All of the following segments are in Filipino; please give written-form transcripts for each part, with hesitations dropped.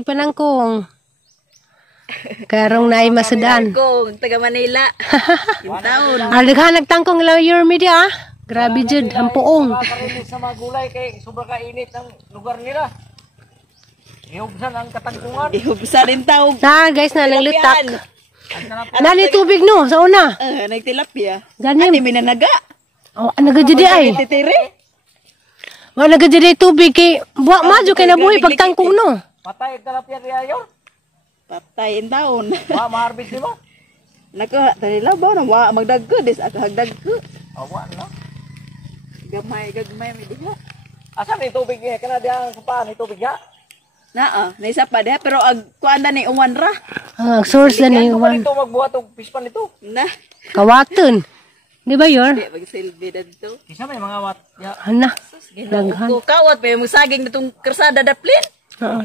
tubig panangkong. Karong naay masudan. Kung taga Manila. Taon. Daghan nagtangkong lawyer media. Grabe jud ang puong. Makarinig sa mga gulay kay sobra ka init ang lugar nila. Ihubsan ang katangkungan. Ihubsa rin tawag. Na guys na nang litak. Nali tubig no sa una. Nagtilapia. Ganim. Ati minanaga. Oh, nagajudi ay. Titiri. Wala nagajudi tubig kay buwa madyo kay nabuhi pagtangkong no. Patay ang talapya niya yun. Patay in taon. Maharbit di mo? Naka, tanila ba na wa magdagko dis akahagdagko. Awa na. Gamay may diha. Asa ni tubig niya? Kana diya sa paan ni tubig niya? Naa, naisa pa diha pero ag kuanda ni uwan ra. Source na ni Ano ba one. nito magbuhat og pispan nito? Na. Kawaton. Di ba yor? Di magsilbi dito. Kisa may mga wat. Ya. Ana. Daghan. Ko kawat pa yung saging natong kersada daplin. Oo.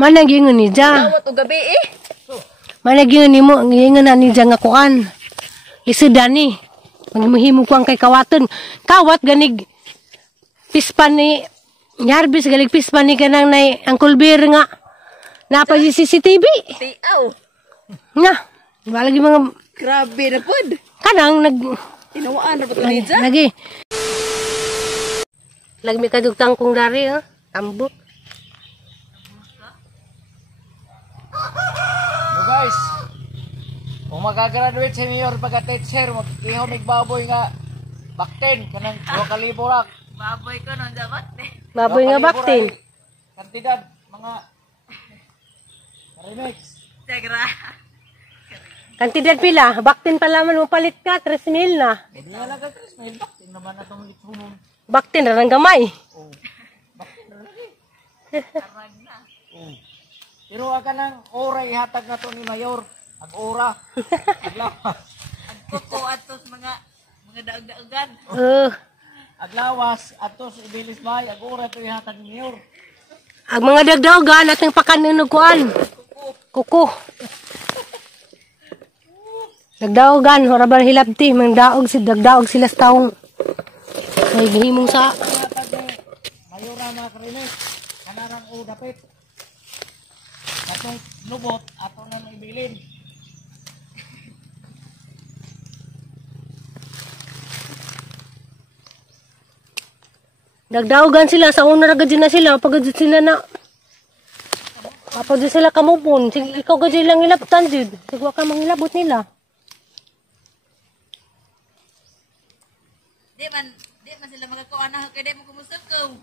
Managingon ni ja. Kawat og gabi eh. Managingon ni mo ngingon na ni ja nga kuan. Isudan ni. Manghimo ko ang kay kawaton. Kawat ganig pispan ni Yarbis galig pispan ni kanang nay Uncle Bear nga. Napa si CCTV. Tiaw. Nga. Wala lagi mga Grabe na pod. kanang nag Tinuwaan ra pud ni ja. lagi. Lagi mi kadugtang kong dari ha. Tambok. No guys. Kung magagraduate si Mayor pagka-teacher, mag-ihaw may baboy nga bakten, kanang 2,000 rak. Baboy ko non dapat eh. Baboy nga baktin. Kantidad, mga remix. Sagra. Kantidad pila. Baktin pa laman mo palit ka. 3,000 na. Hindi nga lang ka-Chris, may bakten naman na itong litsunon. Baktin na lang gamay. Oh, bakten na lagi. Oh. Pero aga ng ora ihatag na to ni Mayor. Ang ora. Aglawas. Ang kuko atos mga daag-daagan. Aglawas. Atos ibilis bay. Ang ora ito ihatag ni Mayor. Ang mga dagdagan atong pakanunog kuan. Kuko. Dagdaogan, horaban hilabti, mangdaog si dagdaog sila sa taong. May gihimong sa Ihatag ni Mayor na mga karinis. Kanarang o dapit. Atong lubot. Atong na ibilin. dagdaogan sila sa una ra gid na sila pag gid sila na kapag gid sila kamupon, sige ikaw gid lang ilabtan jud. Sige wa ka mangilabot nila. Di man sila magkakuan na kay di mo kumusakaw.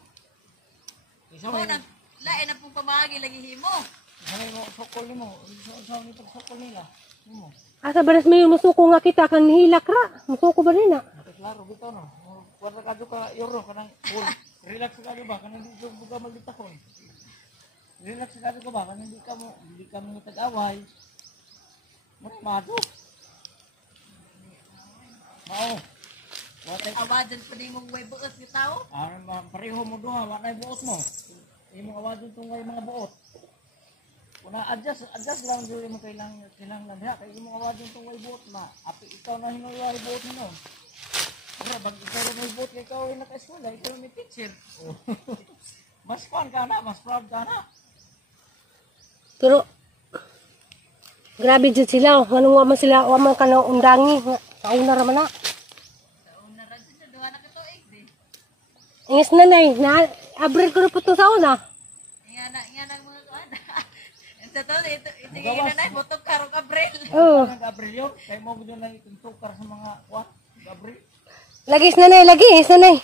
Isa Mo may na lain na pong pamagi lagi himo. isa may sokol ni mo. Isa may sokol nila. Mo. Asa balas may musuko nga kita kan hilak ra. Musuko ba nina? Klaro bitaw no. Kuwarta ka ka euro kanang full. Relax ka ba kanang di ka buga magbitakon. Relax ka ba kanang hindi ka mo tag-away. Mado. Mao. Watay Awadan pa di mong way buot nga tao. pareho mo duha watay buot mo. Imo awadon tong way mga buot. Kuna adjust lang jud mo kailangan lang diha kay imo awadon tong way buot ma. Api ikaw na hinulay buot mo. Pero pag ikaw may buot kay ikaw ay naka-eskwela, ikaw may teacher. Mas fun ka na, mas proud ka na. Pero grabe jud sila. Anong wa man sila wa man kana undangi nga kauna ra man na. Una ra sa duha na ka tuig di. Ingis nanay na abrir ko na po to sa una. Nga na mga kuan. Sa to ito na na botok karong Abril. Oh. Nag-Abrilyo, kay mo gud na ituntukar sa mga kuan. Gabriel. Lagis nanay, lagis nanay.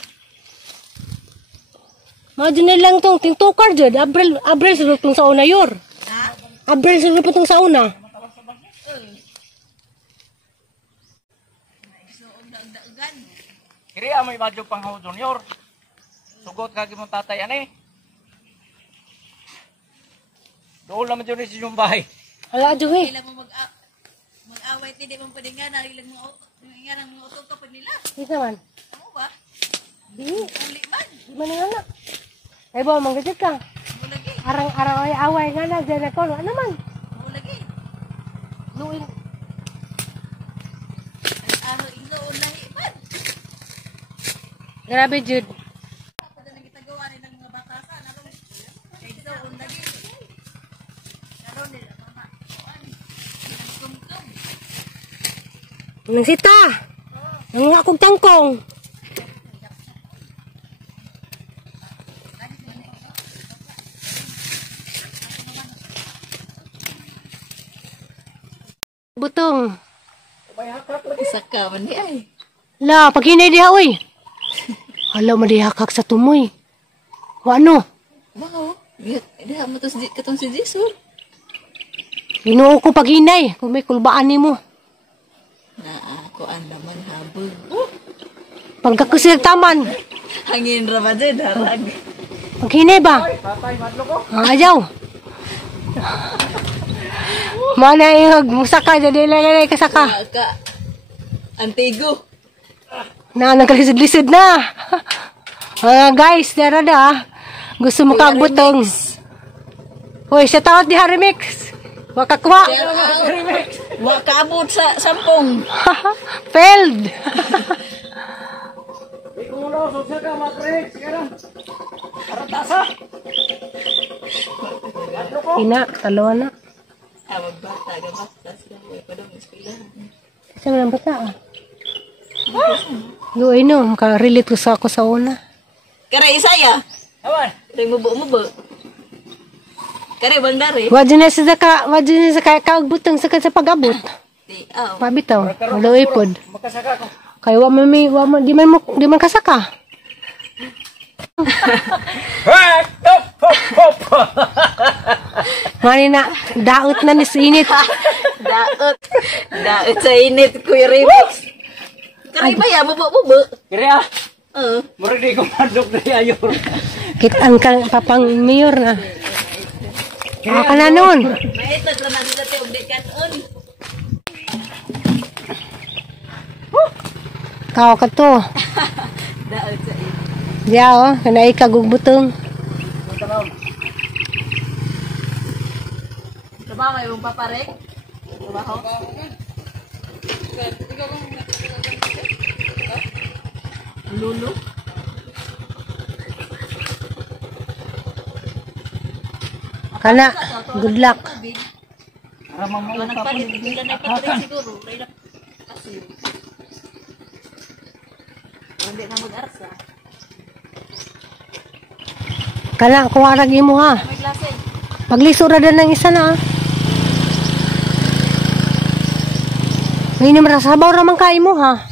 Mao na lang tong tintukar jud. Abril sulod tong sa una yor. Ha? Abril sulod pa tong sa una. So unda-undagan. Kiri may badyo pang how junior. Sugot ka gimong tatay ani. Dool naman jud si Jumbay. Hala jud eh. Kailan mo mag-away ti di mo pwede nga narilang mo nga nang mga utot pa nila. Di naman. Ano ba? Di. Uli man. Di man nga na. Ay ba manggajud ka. Mo lagi. Arang-arang ay away nga na dyan ako. Ano man? Mo lagi. Luin. Ano ilo lahi man. Grabe jud. Pwede nang gitagawa ni ng mga batasan ano. Ilo lagi. Nang sita. Nanguha kong tangkong. Butong. Isa ka man di ay. La, pag hinay diha, uy. Hala, madihakak sa tumoy. Wano? Wow. Diha mo to katong si Jesus. Ginoo ko pag hinay. Kung may kulbaan ni mo. Na ako ang naman habog. Pagkakusig taman. Hangin ra ba dyan, harag. Pag hinay ba? Tatay, madlo ko. Ayaw. Mana ihag musaka jadi lagi kasaka. Ka. Antigo. Na nagkalisid-lisid na. Guys, dara da. Gusto mo kang butong. Hoy, shout out di Harimix. Wakakuha. Wa kaabot sa sampung. Failed. Ikaw mo na, sosya ka, matrix. Sige na. Aratasa. Madlo ko. Ina, talo na. Awag bata, gabaktas ka. Uy, padong ispilahan. Isa mo lang bata. Luay no, makarelate ko sa ako sa una. Kare isaya. Awan. Kare mubo. Kare bandari. Wadyo na sa kaag butong sa pag-abot. Di aw. Pabitaw, luay pod. Makasaka ko. Kaya di man kasaka. Hey! Hop, hop, hop. Mani na, daot na ni init. Daot. Daot sa init, Kuya Remix. Kare ba ya, mubo. Kiri ah. Murag di ko madlok na ayor. Kitaan ka papang mayor na. Ka na noon. Maitag na natin dati, ugdi kanon. Kao ka to. Daot sa init. Diya o, kanay kagugbutong. Trabaho yung paparek? Trabaho? Lulu? Kana, good luck. Ramang mo Nagpalit, hindi na nagpapalit siguro. Kasi, hindi na mag-arsa. Kana, kuwarag mo ha. May klase. Pagliso ra ng isa na. Ngayon naman sabaw raman kain mo ha.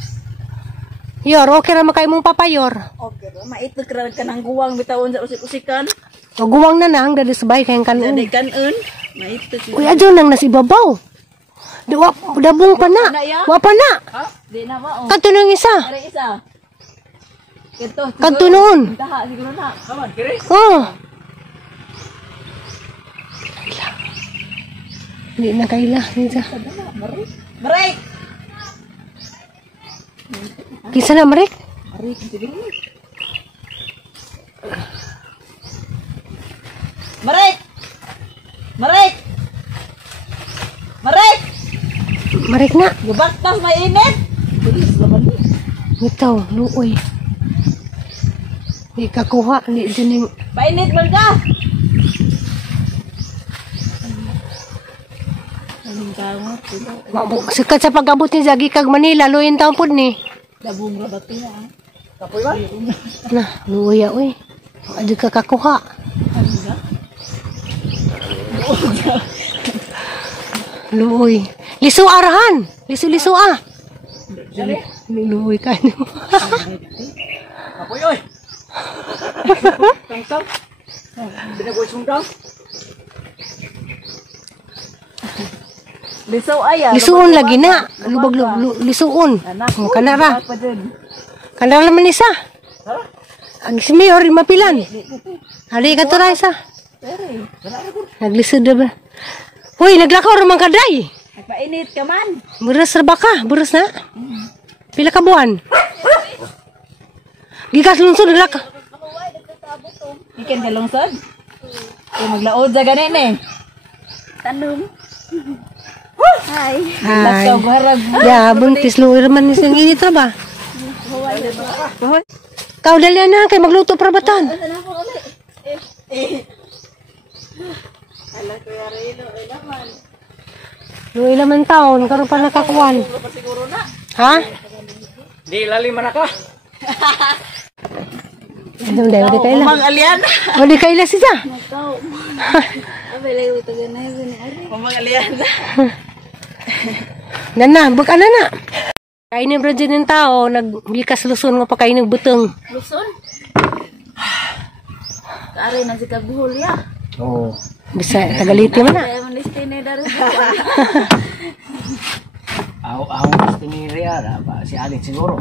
Yor, okay raman kain mong papayor. Okay, maitag ka ng guwang bitawon sa usik-usikan. O guwang na nang dali sabay kayong kanon. Jadi kanon, maitag. Uy, adyo nang nasibabaw. Dabong pa na. Wa pa na. Ha? Di na mao. Kanto nang isa. Kare isa. Kito. Kanto noon. Taha siguro na. Awan, kiri. Oh. Hindi na kaila. Marek. Kisa na, Marek? Marek, siguro na. Marek. Marek. Marek. Marek na. Gabaktas mainit. Bilis laman ni. Itaw, luoy. Di kakuha. Di dyan Painit man ka. Anong tango? sikat sa pag-abot ni Zagi kag Manila. Luoyin taon po ni. Dabong rabati na. Kapoy ba? Na, luoy ya, uy. Adi ka kakuha. Ano na? Luoy. Liso arahan. Liso ah. Luoy ka. Kapoy oy. Tangsang. Binagoy sundang. Liso aya. Lisuon lagi na. Lubag lisuon. Kanara. Kanara naman isa. Ang si Mayor, mapilan. Hali ka to ra isa. Naglisod na ba? Uy, naglakaw naman ka, day. Nagpainit ka man. Buras ra ba ka? Buras na? Pila ka buwan? Gikas lungsod, naglakaw. Ikan ka lungsod? Kaya maglaod sa ganin eh. Tanong. Hi. Hi. Lakaw garag. Ya, buntis luwi naman isang init ra ba? Kau dali na, kay magluto para batan. Ala kuya Rilo, naman. Luwi naman taon, karon pa nakakuan. Siguro na. Ha? Di lalim man ako. Ano daw di kaila? Mamang alian. O di kaila siya. Mamang alian. Nana, baka na na. Kainin bro dyan ng tao, naglikas luson nga pa kainin butong. Luson. Kari na si Kaguhol ya. Oo. Bisa, tagaliti man na. Kaya man listine dari. Ako tiniriya na ba si Alin siguro.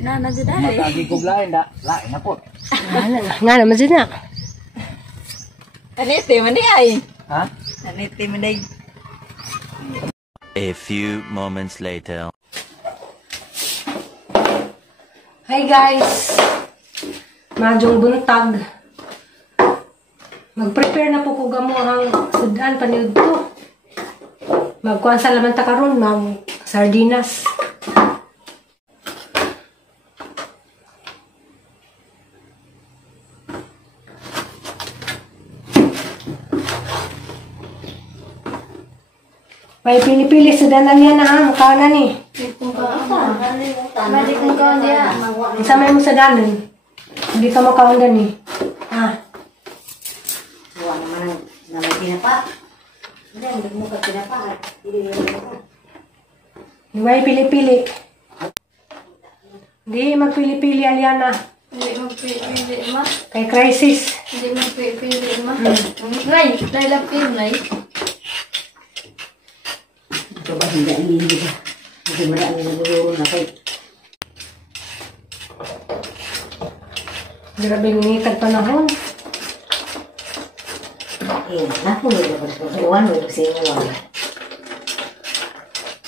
Na jud dari. Matagi ko lain da. Lain na po. Nga naman dyan na. Anete man di ay. Ha? Anete man di. A few moments later. Hi guys! Madyong buntag. Mag-prepare na po ko gamo ang sudan paniud ko. Magkuhan sa laman ta karon, mag sardinas. May pili-pili sudanan yan na ha, mukha na ni. Mali kung kaon dia. Isama mo sa danon. Hindi ka makaundan eh. Ha? Buwan naman na may pinapa. Hindi, hindi mo ka pinapa. May pili-pili. Hindi, magpili-pili, Aliana. Hindi magpipili ma. Kay crisis. Hindi magpipili ma. Nay, nailapin nay. Ito ba hindi ba? Hindi marami naguluro na kay. Grabe ngitag panahon. Naku, uwan mo kasi uwan.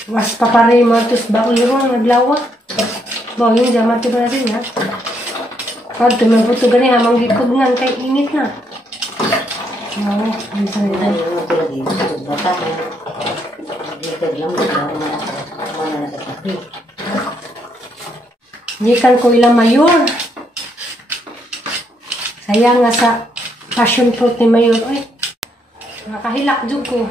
Was papari mo tus bakulirong naglawa. Bo, yung jaman ti ba natin ha? Pag tumagputo gani hamang gikugngan kay init na. Oo, minsan ito. Ano ito lagi? Bata na. Gitag lang mana nakatapi. Gikan ko ilang mayor. Sayang nga sa passion fruit ni mayor. Uy, nakahilak jud ko.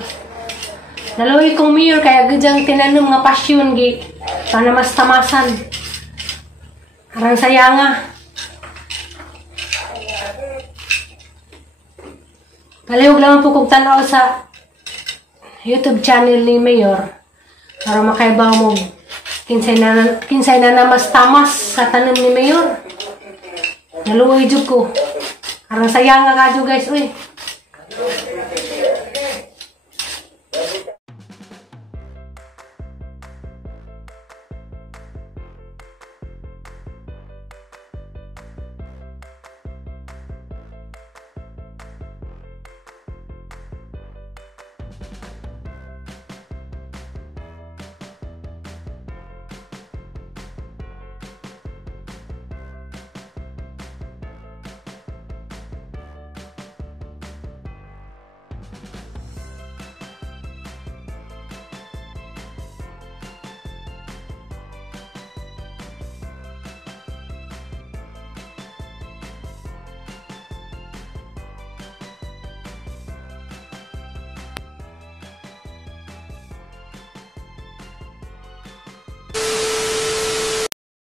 Naloy kong mayor kaya gadyang tinanom nga passion gi. Sana mas tamasan. Arang sayang nga. Kalihog lang po kong tanaw sa YouTube channel ni Mayor para makaibaw mo kinsay na mas tamas sa tanom ni Mayor. Naluoy jud ko. Arang sayang nga kadyo guys, uy.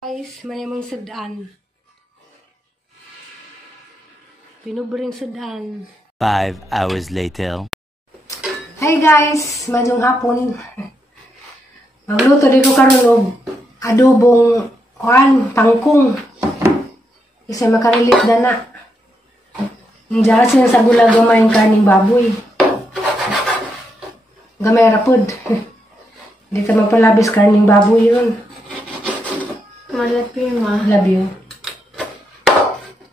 Guys, manimong sudan. Pinubring sudan. 5 hours later. Hi guys, madyong hapon. Magluto di ko karon og adobong kuan tangkong. Kasi makarilit na na. Diyan sila sa gula gamay ang kaning baboy. Gamay rapod. Hindi ka magpalabis kaning baboy yun. Malapi ma. Love you.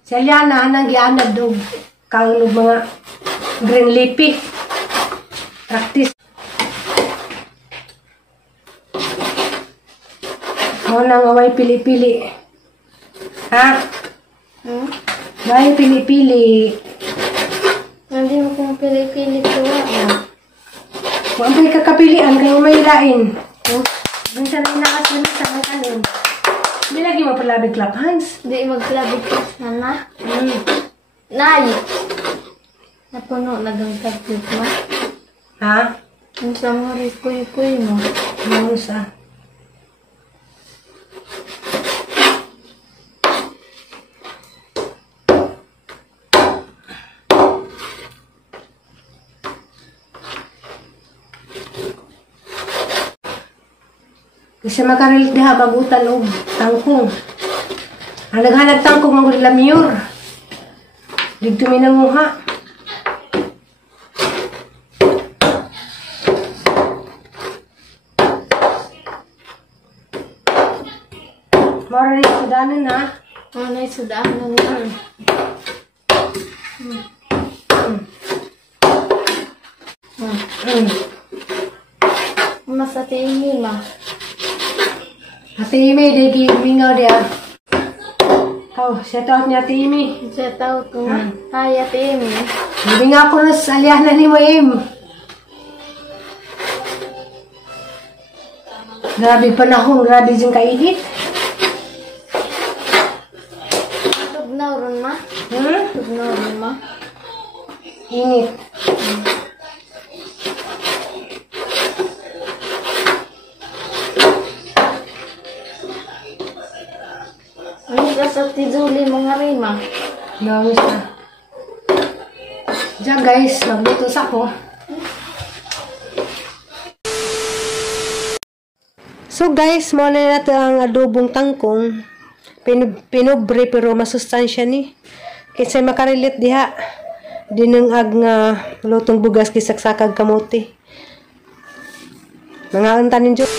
Si Aliana, nagyanad og kaon og mga green leafy. Practice. Mo nang away pili-pili. Ha? Away pili-pili. Hindi mo kung pili-pili tuwa na. Kung ang kakapilian kayo may lain. Minsan na inakas sa mga kanon. Hindi lagi mapalabig clap hands. Hindi magklabig ka sana. Nay! Napuno nagang tagpit ma. Ha? Ang sa mga kuy-kuy mo. Ano sa? Kasi makarelit diha bagutan og tangkong. Ang naghanag tangkong mga lamyor. Dito may nanguha. Mara rin sudanan ha. Ano yung sudahan na Mas sa tingin ma. Ate Imi, dagi mingaw dia. Oh, shout out niya Ate Imi. Shout out ko nga. Hi, Ate Amy. Hindi nga ako nas alyahan ni mo Im. Grabe panahon, grabe dyan kainit. Tugnaw ron ma. Tugnaw ron ma. Init. Ano ka sa tijuli mga rima? Nangis na. Diyan guys, magluto sa ako. So guys, mo na natin ang adobong tangkong. Pinobre pero masustansya ni. Kasi makarilit diha. Dinungag nga lutong bugas kisaksakag kamote. Mga antanin dyan.